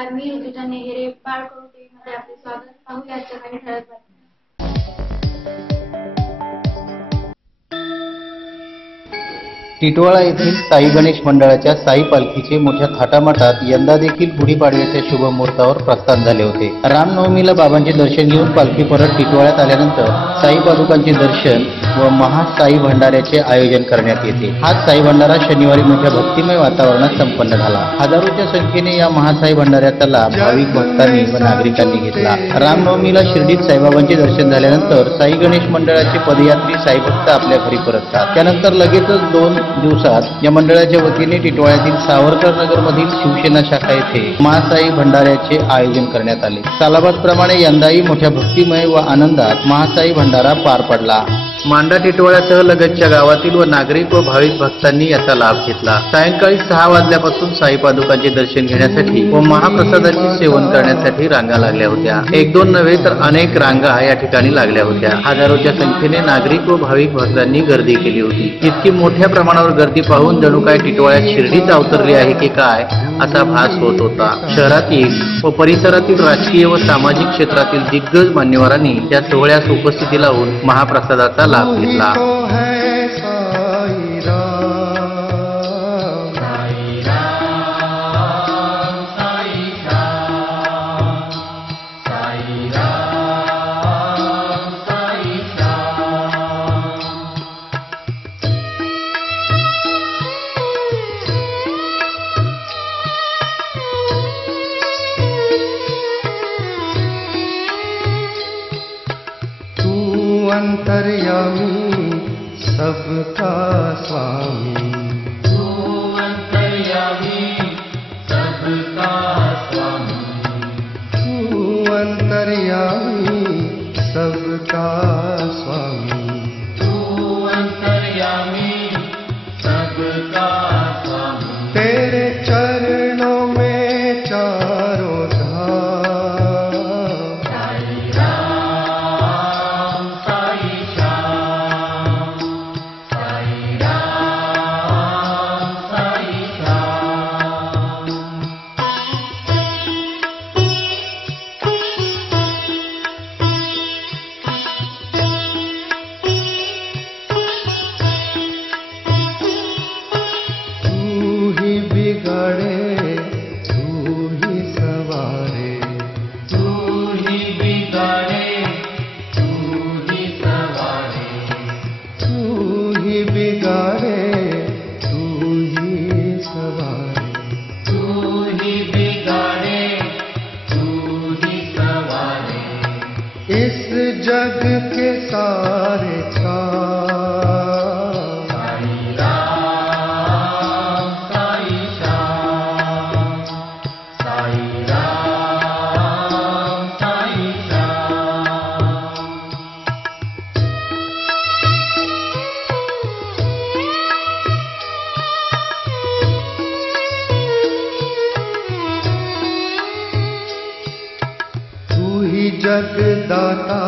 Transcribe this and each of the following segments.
नमस्कार, मी ऋतुजा नेहेरे. बाळकडू टीव्हीमध्ये आपले स्वागत. पाहूया आजच्या काही ठळक बातम्या. टिटवाळा येथील साई गणेश मंडळाच्या साई पालखीचे मोठ्या थाटामाटात यंदा देखील गुढीपाडव्याच्या शुभ मुहूर्तावर प्रस्थान झाले होते. रामनवमीला बाबांचे दर्शन घेऊन पालखी परत टिटवाळ्यात आल्यानंतर साई पादुकांचे दर्शन व महासाई भंडाऱ्याचे आयोजन करण्यात येते. हा साई भंडारा शनिवारी मोठ्या भक्तिमय वातावरणात संपन्न झाला. हजारोच्या संख्येने या महासाई भंडाऱ्याचा लाभ भाविक भक्तांनी व नागरिकांनी घेतला. रामनवमीला शिर्डीत साईबाबांचे दर्शन झाल्यानंतर साई गणेश मंडळाचे पदयात्री साई भक्त आपल्या घरी परततात. त्यानंतर लगेचच 2 दिवसात या मंडळाच्या वतीने टिटवाळ्यातील सावरकर नगर मधील शिवसेना शाखा येथे महासाई भंडाऱ्याचे आयोजन करण्यात आले. सालाबादप्रमाणे यंदाही मोठ्या भक्तिमय व आनंदात महासाई भंडारा पार पडला. मांडा टिटवाळ्यासह लगतच्या गावातील व नागरिक व भाविक भक्तांनी याचा लाभ घेतला. सायंकाळी 6 वाजल्यापासून साई पादुकांचे दर्शन घेण्यासाठी व महाप्रसादाचे सेवन करण्यासाठी रांगा लागल्या होत्या. 1-2 नव्हे तर अनेक रांगा या ठिकाणी लागल्या होत्या. हजारोच्या संख्येने नागरिक व भाविक भक्तांनी गर्दी केली होती. इतकी मोठ्या प्रमाणावर गर्दी पाहून जणू काय टिटवाळ्यात शिर्डीच अवतरली आहे की काय असा भास होत होता. शहरातील व परिसरातील राजकीय व सामाजिक क्षेत्रातील दिग्गज मान्यवरांनी या सोहळ्यास उपस्थिती लावून महाप्रसादाचा लाभ घेतला. अंतर्यामी सबका स्वामी, तू अंतर्यामी सबका स्वामी, तू अंतर्यामी सबका स्वामी, तू अंतर्यामी सबका स्वामी, तेरे चरणों में चारों इस जग के सारे काम, साई राम साई श्याम, साई राम साई श्याम. तू ही जगदाता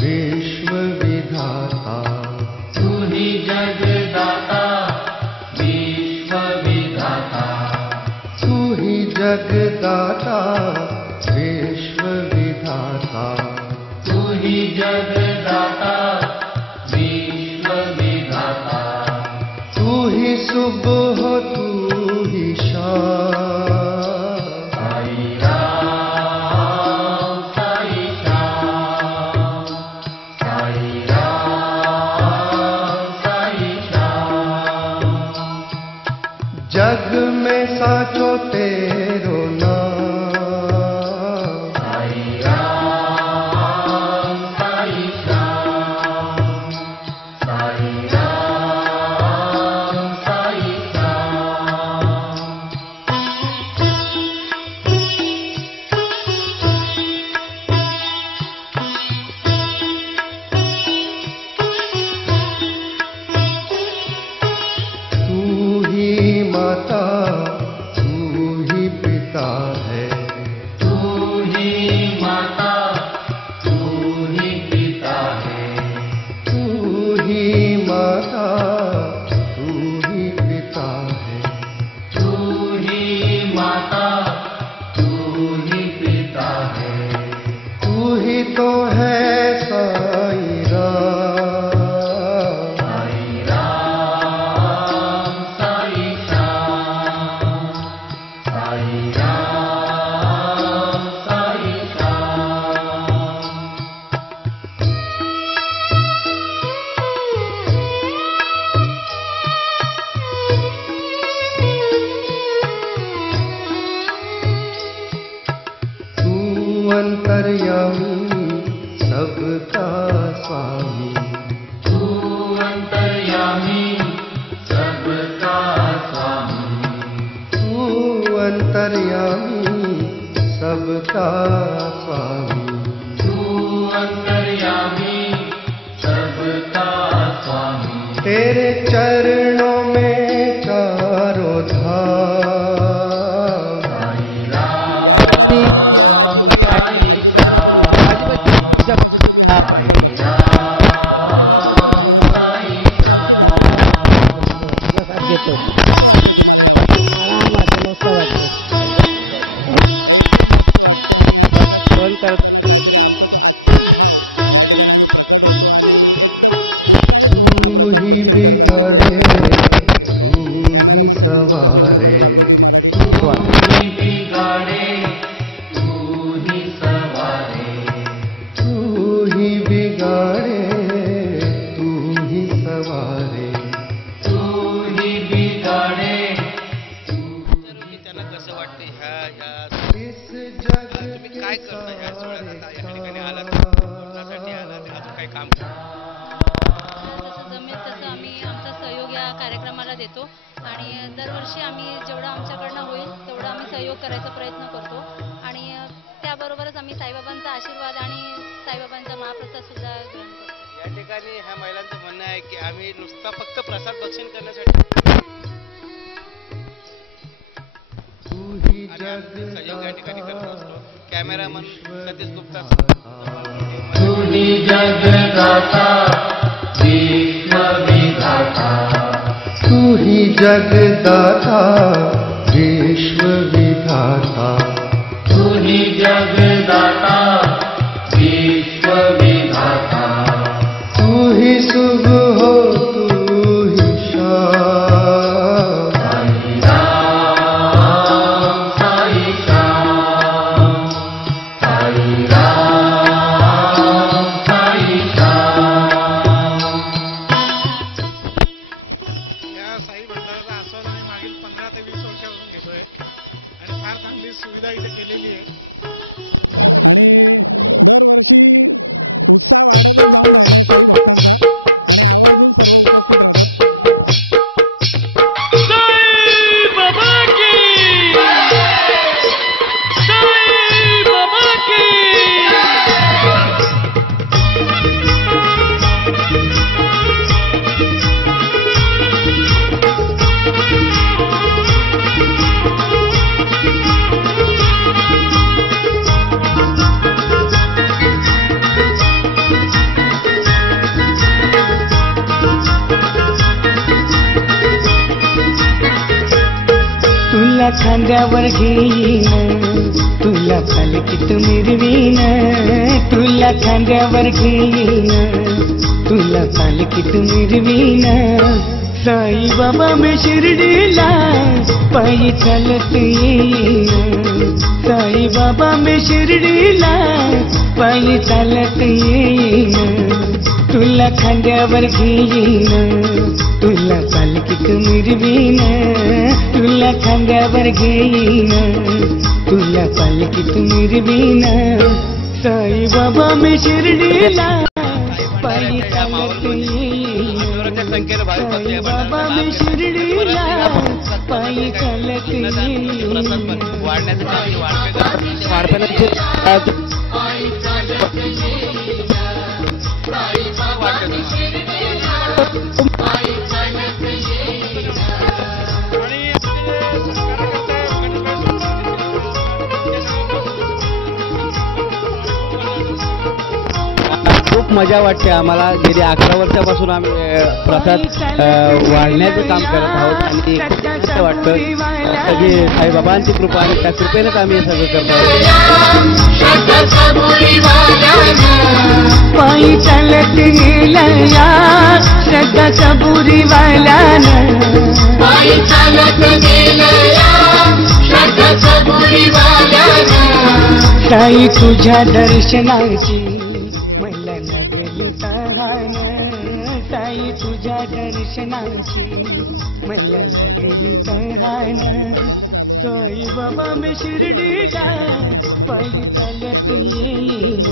विश्व विधाता, तू ही जगदाता विश्व विधाता, तू ही जगदाता विश्व विधाता, तू ही जगदाता विश्व विधाता, तू ही सुबह तू ही शाम. जग में साचो तेरो नाम, साई राम साई श्याम, साई राम साई श्याम. अंतर्यामी सबका स्वामी, तू अंतर्यामी सबका स्वामी। तेरे चरणों में चारों धाम, साई राम साई श्याम, साई राम साई तू ही बिगाड़े तू ही सवारे, तू ही बिगाड़े तू ही सवारे, तू ही बिगाड़े तू ही सवारे, तू ही बिगाड़े। त्यांना कसं वाटते ह्या इस जग तुम्ही काय करता ह्या सोहळ्यात आता या ठिकाणी आलात कोणासाठी आलात अजून काही काम करता जमेल तसं आम्ही आमचा सहयोग या कार्यक्रमाला देतो आणि दरवर्षी आम्ही जेवढं आमच्याकडनं होईल तेवढा आम्ही सहयोग करायचा प्रयत्न करतो आणि त्याबरोबरच आम्ही साईबाबांचा आशीर्वाद आणि साईबाबांचा महाप्रसाद सुद्धा ग्रहण करतो। या ठिकाणी ह्या महिलांचं म्हणणं आहे की आम्ही नुसता फक्त प्रसाद भक्षण करण्यासाठी तू ही आणि आम्ही सहयोग या ठिकाणी करत असतो। कॅमेरामन सतीश गुप्ता तू ही जगदाता विश्व विधाता, तू ही जगदाता विश्व विधाता, तू ही जगदाता विश्व विधाता, तू ही सुबह हो तू ही शाम, साई राम साई श्याम, साई राम साई श्याम। या साई भंडाराचा आस्वाद आम्ही मागील 15 ते 20 वर्षापासून घेतोय आणि फार चांगली सुविधा इथे केलेली आहे। तुला खांद्यावर घेईन, तुला पालखीत मिरवीन, तुला खांद्यावर घेईन, तुला पालखीत मिरवीन। साई बाबा मी शिर्डीला पायी चालत येईन, साई बाबा मी शिर्डीला पायी चालत येईन। तुला खांद्यावर घेईन, तुला पालखीत मिरवीन, तुला खांद्यावर घेईन, तुला पालखीत मिरवीन। साई बाबा मी शिर्डीला पायी चालत येईन, संख्येने भाविक बसले साई बाबा मी शिर्डीला पायी चालत येईन। वाढण्याचं काम खूप मजा वाटते आम्हाला। गेली 11 वर्षापासून आम्ही प्रसाद वाढण्याचं काम करत आहोत आणि खूप वाटतं सगळी साईबाबांची कृपा आणि त्या कृपेनेच आम्ही हे सगळं करतो। पायी चालत गेलया श्रद्धा सबुरीवाल्यानं, पायी चालत गेलया श्रद्धा सबुरीवाल्यानं। साई तुझ्या दर्शनाची मला लागली तहान, साई तुझ्या दर्शनाची मला लागली तहान। साई बाबा मी शिर्डीला पायी चालत येईन,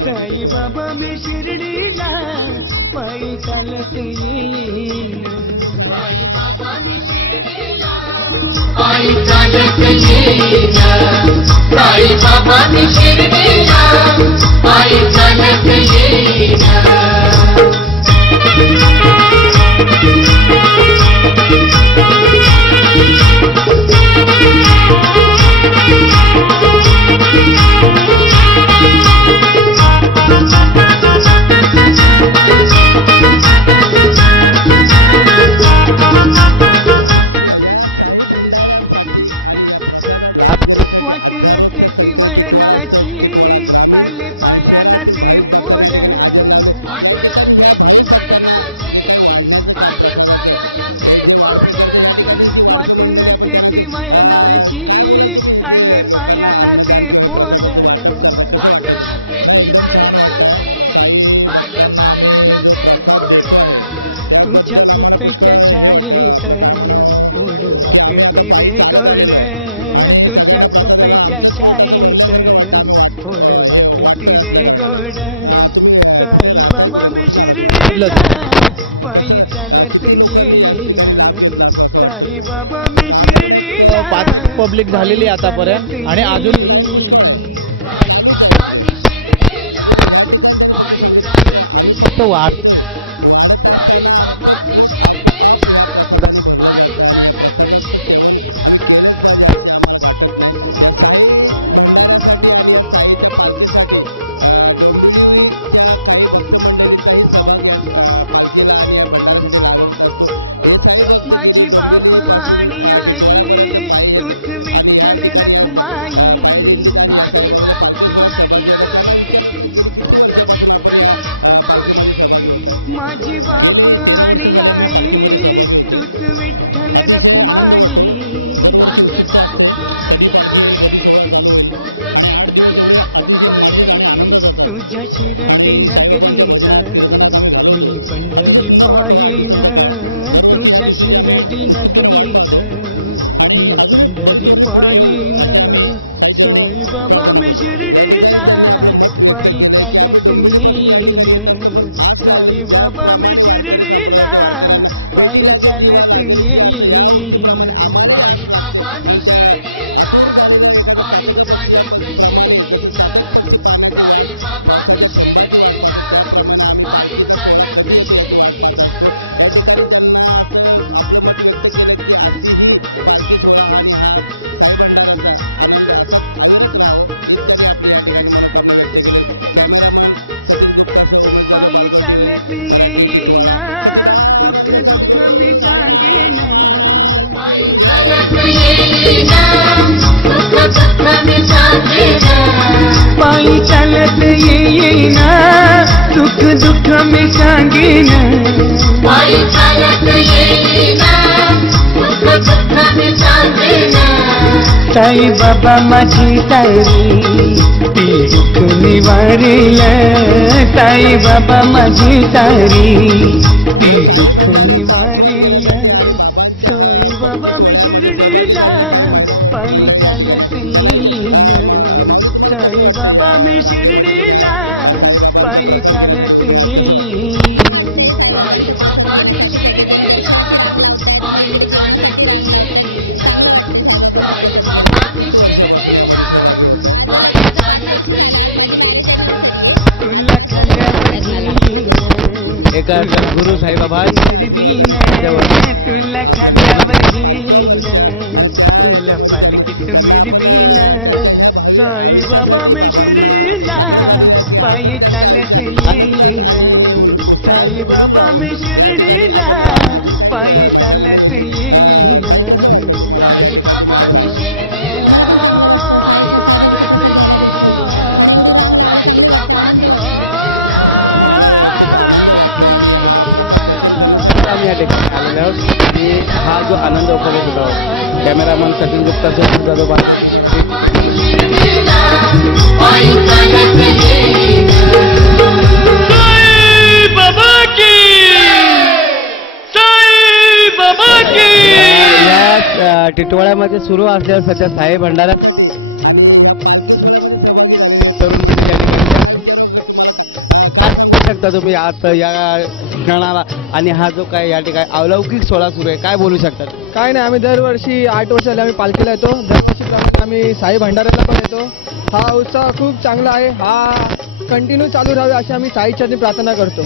साई बाबा मी शिर्डीला पायी चालत येईन। साई बाबा मी शिर्डीला पायी चालत येईन साई बाबांनी शिर्डीला पायी चालत येईन आले पायाला ते फोड वाट असे मयनाची आले पायाला ते फोड तुझ्या कृपेच्या छायेत ओढ वाटते रे गोड तुझ्या कृपेच्या छायेत ओढ वाटते रे गोड साई बाबा मी शिर्डीला पायी चालत येईन साई बाबा मी शिर्डीला 5 पब्लिक झालेली आतापर्यंत आणि अजून तो वाट माझी बाप आणि आई तूच विठ्ठल रखुमाई माझी बाप आणि आई तूच विठ्ठल रखुमाई माझी बाप आणि आई तूच विठ्ठल रखुमाई माझी बाप आणि आई तूच विठ्ठल रखुमाई तुझ्या शिर्डी नगरीत मी पंढरी पाहिन तुझ्या शिर्डी नगरीत मी पंढरी पाहिन साई बाबा मी शिर्डीला पायी चालत येईन साई बाबा मी शिर्डीला पायी चालत येईन साई बाबा मी शिर्डीला पायी चालत येईन साई बाबा मी शिर्डीला पायी चालत येईन पायी चालत येईन दुःख दुःख मी सांगेन पायी चालत येईन दुःख दुःख मी सांगेन पायी चालत येईन दुःख दुःख मी सांगेन पायी चालत येईन दुःख दुःख मी सांगेन साई बाबा माझी तारी ती दुःख निवारेल साई बाबा माझी तारी ती दुःख निवारेल साई बाबा मी शिर्डीला पायी चालत येईन साई बाबा मी शिर्डीला पायी चालत येईन साई बाबा मी शिर्डीला पायी चालत येईन साई बाबा मी शिर्डीला पायी चालत येईन तुला खाल्यावर एका गुरु साईबाबा तुला खाल्यावर घेईन तुला पालखीत मिरवीन साई बाबा मी शिर्डीला पायी चालत येईन साई बाबा मी शिर्डीला पायी चालत येईन साई बाबा मी शिर्डीला पायी चालत येईन साई बाबा मी आम्ही या ठिकाणी आलेलो आहोत की हा जो आनंद उपयोग होता कॅमेरामॅन सचिन गुप्ता सचिन जाधव या टिटवाळ्यामध्ये सुरू असलेल्या सध्या साई भंडारा शकता तुम्ही आता या क्षणाला आणि हा जो काय या ठिकाणी अलौकिक सोहळा सुरू आहे, काय बोलू शकतात? काय नाही, आम्ही दरवर्षी 8 वर्ष झाले आम्ही पालखीला येतो, दरवर्षी आम्ही साई भंडाऱ्याला पण येतो. हा उत्साह खूप चांगला आहे, हा कंटिन्यू चालू राहावे अशी आम्ही साईचरणी प्रार्थना करतो.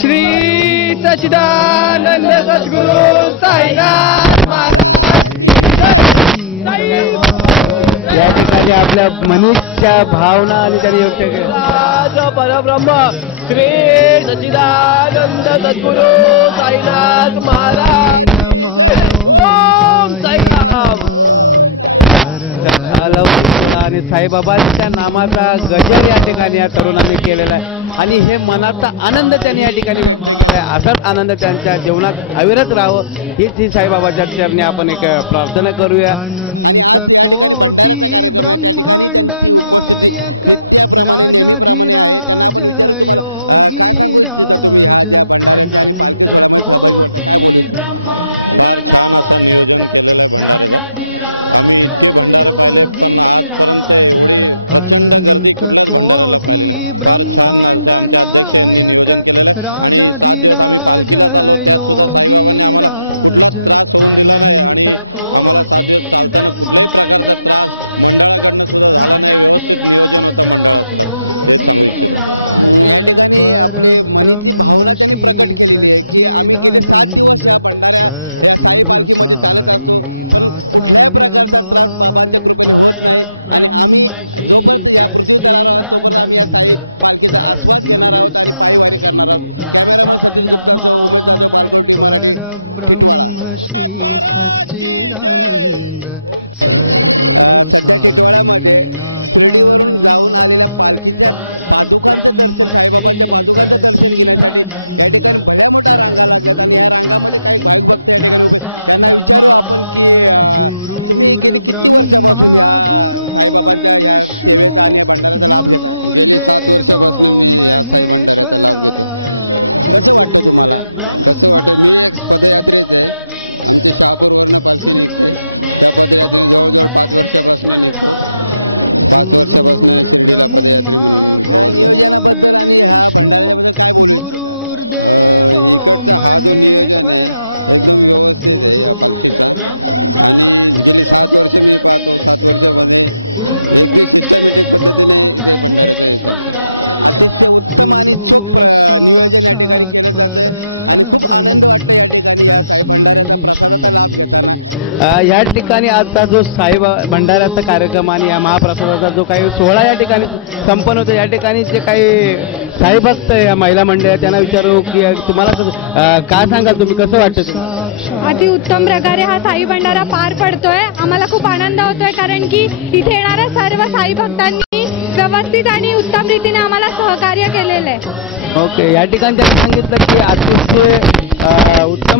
श्री सच्चिदानंद सद्गुरू साईनाथ या ठिकाणी आपल्या मनीषच्या भावना आणि त्यांनी योग्य केलं. परब्रह्म श्री सच्चिदानंद सद्गुरू साईनाथ महाराज आणि साईबाबांच्या नामाचा गजर या ठिकाणी या तरुणांनी केलेला आहे आणि हे मनाचा आनंद त्यांनी या ठिकाणी असाच आनंद त्यांच्या जीवनात अविरत राहावं हीच ही साईबाबाच्या चरणी आपण एक प्रार्थना करूया. अनंत कोटी ब्रह्मांड नायक राजाधिराज योगी राज. अनंत कोटी ब्रह्मांड नायक राजाधिराज योगी राज. अनंत कोटी ब्रह्मांड नायक राजाधिराज योगी राज. अनंत कोटी ब्रह्मांड नायक राजाधिराज योगी राज. परब्रह्म श्री सच्चिदानंद सद्गुरु साईनाथ नमाय. परब्रह्म श्री सच्चिदानंद सद्गुरु साईनाथ नमाय. परब्रह्म श्री सच्चिदानंद सद्गुरु साईनाथ नमाय. परब्रह्म श्री सच्चिदानंद सद्गुरु साईनाथ नमाय. गुरुर्ब्रह्मा गुरुर्विष्णु गुरुर्देवो महेश्वरा. गुरुर्ब्रह्मा गुरुर्विष्णु गुरुर्देवो महेश्वरा. गुरुर्ब्रह्मा गुरुर्विष्णु गुरुर्देवो महेश्वरा. गुरुर्ब्रह्मा गुरुर्विष्णु गुरुर्देवो महेश्वरा. गुरु साक्षात् परब्रह्म तस्मै श्री. या ठिकाणी आजचा जो साई भंडाऱ्याचा कार्यक्रम आणि या महाप्रसादाचा जो काही सोहळा या ठिकाणी संपन्न होतो, या ठिकाणी जे काही साई भक्त या महिला मंडळ त्यांना विचारू की तुम्हाला काय सांगाल, तुम्ही कसं वाटतं? अति उत्तम प्रकारे हा साई भंडारा पार पडतोय. आम्हाला खूप आनंद होतोय कारण की इथे येणाऱ्या सर्व साई भक्तांनी व्यवस्थित आणि उत्तम रीतीने आम्हाला सहकार्य केलेलं आहे. ओके, या ठिकाणी त्यांनी सांगितलं की अतिशय उत्तम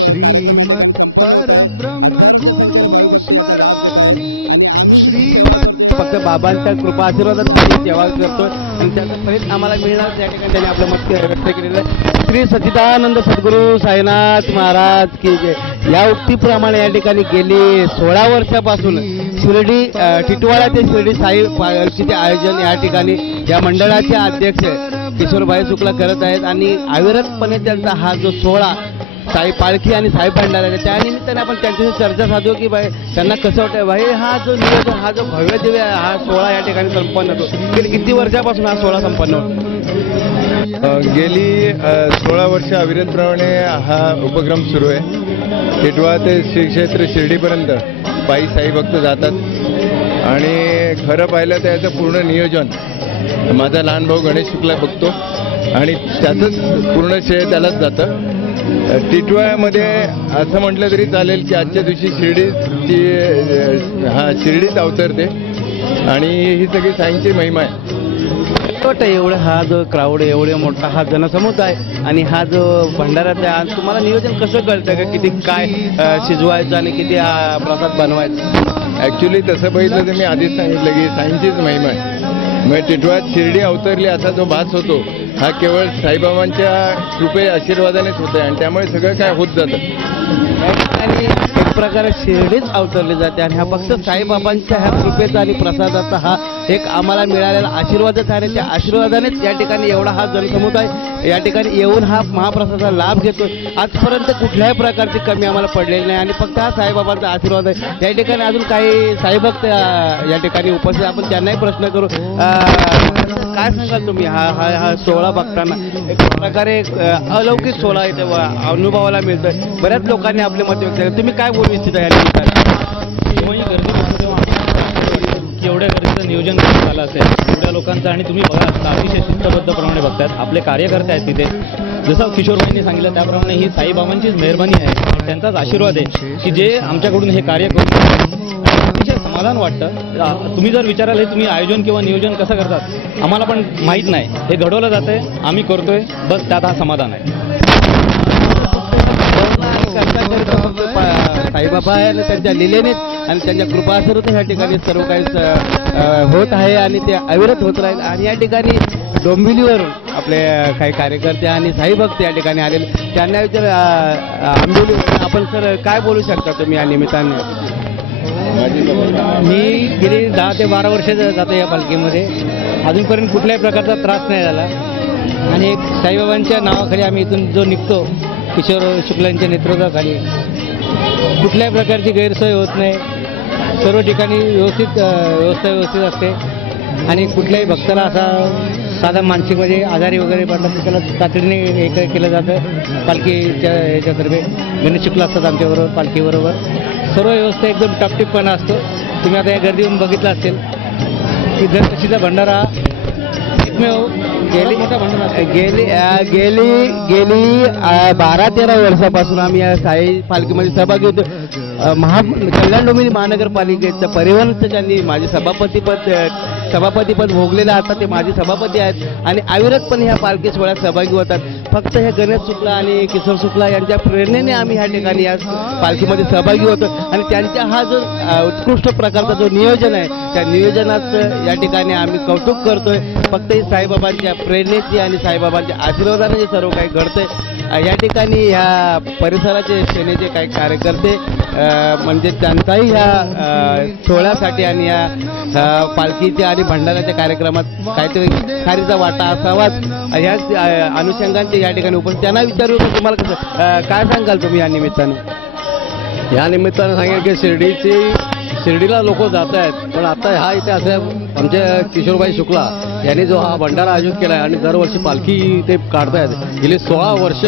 श्रीमत् परब्रह्म गुरु स्मरामि. श्रीमत् फक्त बाबांच्या कृपा आशीर्वादात सेवा करतोय आणि त्याचा फलित आम्हाला मिळणार त्या ठिकाणी त्यांनी आपलं मत व्यक्त केलेलं आहे. श्री सच्चिदानंद सद्गुरू साईनाथ महाराज की जय. या उक्तीप्रमाणे या ठिकाणी गेली 16 वर्षापासून शिर्डी टिटवाळा ते शिर्डी साई पालखीचे आयोजन या ठिकाणी या मंडळाचे अध्यक्ष किशोरभाई शुक्ला करत आहेत आणि अविरतपणे त्यांचा हा जो सोहळा साई पालखी आणि साई भंडारा त्या निमित्ताने आपण त्यांच्याशी चर्चा साधू की भाई त्यांना कसं वाटतं भाई हा जो नियोजन हा जो भव्य दिव्य हा सोहळा या ठिकाणी संपन्न होतो. गेली किती वर्षापासून हा सोहळा संपन्न होतो? गेली 16 वर्ष अविरतप्रमाणे हा उपक्रम सुरू आहे. टिटवाळा ते श्री क्षेत्र शिर्डीपर्यंत पायी साई भक्त जातात आणि खरं पाहिलं तर याचं पूर्ण नियोजन माझा लहान भाऊ गणेश शुक्ला बघतो आणि त्याचंच पूर्ण श्रेय त्यालाच जातं. टिटवाळ्यामध्ये असं म्हटलं तरी चालेल की आजच्या दिवशी शिर्डीत अवतरते आणि ही सगळी साईंची महिमा आहे. एवढं हा जो क्राऊड एवढे मोठा हा जनसमुदाय आणि हा जो भंडारा आज तुम्हाला नियोजन कसं कळतं का किती काय शिजवायचं आणि किती प्रसाद बनवायचा? ॲक्च्युली तसं बघितलं तर मी आधीच सांगितलं की साईंचीच महिमा आहे. मग टिटवाळ्यात शिर्डी अवतरली असा जो भास होतो हा केवळ साईबाबांच्या कृपे आशीर्वादानेच होत आहे आणि त्यामुळे सगळं काय होत जातं. या ठिकाणी एक प्रकारे शिर्डीच अवतरली जाते आणि हा फक्त साईबाबांच्या ह्या कृपेचा आणि प्रसादाचा हा एक आम्हाला मिळालेला आशीर्वादच आहे. त्या आशीर्वादानेच या ठिकाणी एवढा हा जनसमुदाय या ठिकाणी येऊन हा महाप्रसादाचा लाभ घेतो. आजपर्यंत कुठल्याही प्रकारची कमी आम्हाला पडलेली नाही आणि फक्त हा साईबाबांचा आशीर्वाद आहे. या ठिकाणी अजून काही साईभक्त या ठिकाणी उपस्थित, आपण त्यांनाही प्रश्न करू. काय सांगाल तुम्ही हा हा हा सोहळा बघताना? एक प्रकारे अलौकिक सोहळा इथे अनुभवाला मिळतोय. बऱ्याच लोकांनी आपले मत व्यक्त केले. तुम्ही काय बोलू इच्छिता या निमित्ताने? जेव्हा ही गर्दी बघतो तेव्हा की एवढ्या गर्दीचं नियोजन करण्यात आलं असेल एवढ्या लोकांचं. आणि तुम्ही बघा अतिशय शिस्तबद्धप्रमाणे बघतात. आपले कार्यकर्ते आहेत तिथे. जसं किशोरभाईंनी सांगितलं त्याप्रमाणे ही साईबाबांचीच मेहरबानी आहे, त्यांचाच आशीर्वाद आहे की जे आमच्याकडून हे कार्य करून अतिशय समाधान वाटतं. तुम्ही जर विचाराल हे तुम्ही आयोजन किंवा नियोजन कसं करतात आम्हाला पण माहीत नाही. हे घडवलं जातंय, आम्ही करतोय, बस त्यात हा समाधान आहे. साईबाबा आहे आणि त्यांच्या लिलेनेच आणि त्यांच्या कृपासरच या ठिकाणी सर्व काही होत आहे आणि ते अविरत होत राहील. आणि या ठिकाणी डोंबिवलीवरून आपले काही कार्यकर्ते आणि साईभक्त या ठिकाणी आलेले, त्यांना विचार आंबोलीवरून आपण सर काय बोलू शकता तुम्ही या निमित्ताने? मी गेली 10 ते 12 वर्ष जातो या पालखीमध्ये. अजूनपर्यंत कुठल्याही प्रकारचा त्रास नाही झाला आणि एक साईबाबांच्या नावाखाली आम्ही इथून जो निघतो किशोर शुक्लांच्या नेतृत्वाखाली कुठल्याही प्रकारची गैरसोय होत नाही. सर्व ठिकाणी व्यवस्था व्यवस्थित असते आणि कुठल्याही भक्ताला असा साधा मानसिकमध्ये आजारी वगैरे पडला तर त्याला तातडीने हे केलं जातं. पालखीच्या ह्याच्यातर्फे गणेश शुक्ल असतात आमच्याबरोबर पालखीबरोबर. सर्व व्यवस्था एकदम टापटीपणा असतो. तुम्ही आता या गर्दीवरून बघितलं असेल की दरवर्षीचा भंडारा गेली 12-13 वर्षापासून आम्ही या साई पालखीमध्ये सहभागी होतो. कल्याण डोंबिवली महानगरपालिकेचं परिवहनचं ज्यांनी माझे सभापतीपद भोगलेलं, आता ते माझे सभापती आहेत आणि अविरतपणे ह्या पालखी सोहळ्यात सहभागी होतात. फक्त हे गणेश शुक्ला आणि किशोर शुक्ला यांच्या प्रेरणेने आम्ही ह्या ठिकाणी या पालखीमध्ये सहभागी होतो आणि त्यांचा हा जो उत्कृष्ट प्रकारचा जो नियोजन आहे त्या नियोजनाचं या ठिकाणी आम्ही कौतुक करतोय. फक्त ही साईबाबांच्या प्रेरणेची आणि साईबाबांच्या आशीर्वादाने जे सर्व काही घडतंय. या ठिकाणी ह्या परिसराचे सेनेचे काही कार्यकर्ते म्हणजे त्यांचाही ह्या सोहळ्यासाठी आणि या पालखीच्या आणि भंडाऱ्याच्या कार्यक्रमात काहीतरी खारीचा वाटा असावाच या अनुषंगांचे या ठिकाणी उपस्थित. त्यांना विचारू तुम्हाला कसं काय सांगाल तुम्ही या निमित्तानं? या निमित्तानं सांगेल की शिर्डीला लोक जात आहेत, पण आता हा इथे असं आमचे किशोरभाई शुक्ला यांनी जो हा भंडारा आयोजित केला आहे आणि दरवर्षी पालखी ते काढतायत. गेली 16 वर्ष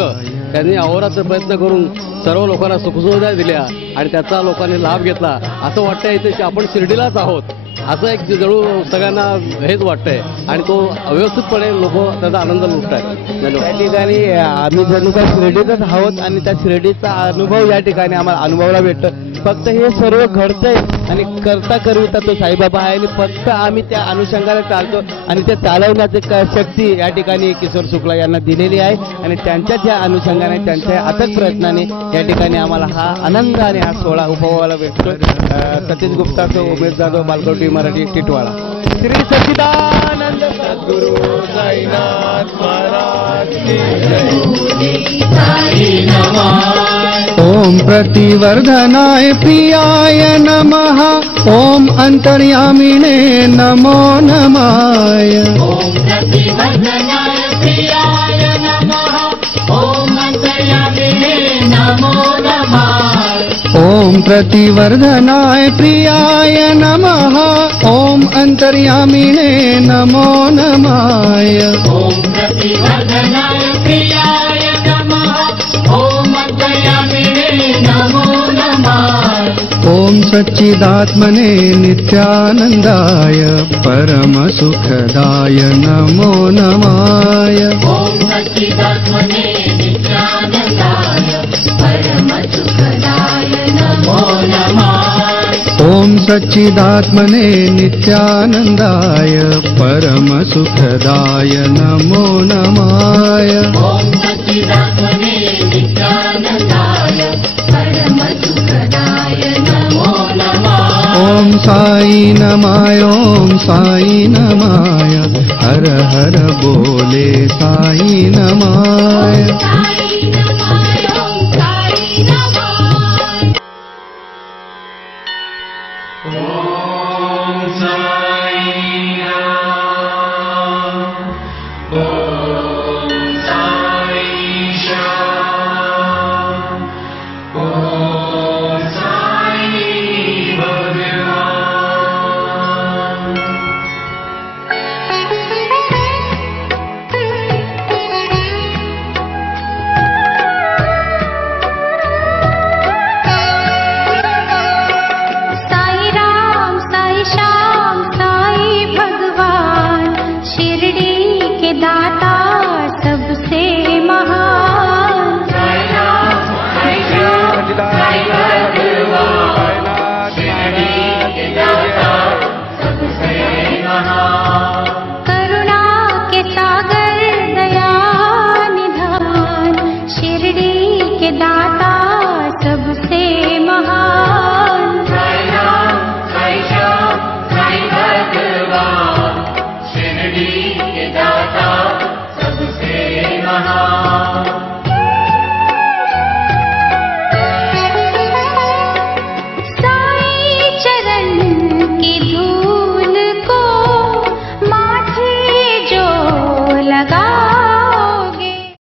त्यांनी अहोरात्र प्रयत्न करून सर्व लोकांना सुखसुविधा दिल्या आणि त्याचा लोकांनी लाभ घेतला. असं वाटतंय इथे की आपण शिर्डीलाच आहोत असं एक जणू सगळ्यांना हेच वाटतंय आणि तो व्यवस्थितपणे लोक त्याचा आनंद लुटत आहेत. या ठिकाणी आम्ही जणू काही शिर्डीतच आहोत आणि त्या शिर्डीचा अनुभव या ठिकाणी आम्हाला अनुभवायला भेटतो. फक्त हे सर्व घडतंय आणि करता करविता तो साईबाबा आहे आणि फक्त आम्ही त्या अनुषंगाने चालतो आणि ते चालवण्याची शक्ती या ठिकाणी किशोर शुक्ला यांना दिलेली आहे आणि त्यांच्याच या अनुषंगाने त्यांच्या अथक प्रयत्नाने या ठिकाणी आम्हाला हा आनंद आणि हा सोहळा उपभोगायला भेटतो. सतीश गुप्ताचं उमेश जाधव, बालकवटी मराठी, टिटवाळा. श्री सच्चिदानंद सद्गुरु साईनाथ महाराज की ओम प्रतिवर्धनाय प्रियाय नमः. ओम अंतर्यामिने नमो नमाय. ओम प्रतिवर्धनाय प्रियाय नमः. ओम अंतर्यामिने नमो नमाय. ओम प्रतिवर्धनाय प्रियाय नमः. ओम अंतर्यामिने नमो नमाय. ओम प्रतिवर्धनाय प्रियाय नमः. ओम अंतर्यामिने नमो नमाय. ओम सच्चिदात्मने नित्यानंदाय परमसुखदाय नमो नमाय. ओम सच्चिदात्मने नित्यानंदाय परमसुखदाय नमो नमाय. ओम सच्चिदात्मने नित्यानंदाय परमसुखदाय नमो नमाय. ओम सच्चिदात्मने नित्यानंदाय परमसुखदाय नमो नमाय. ओम साई नमाय. ओम साई नमाय. हर हर बोले साई नमाय.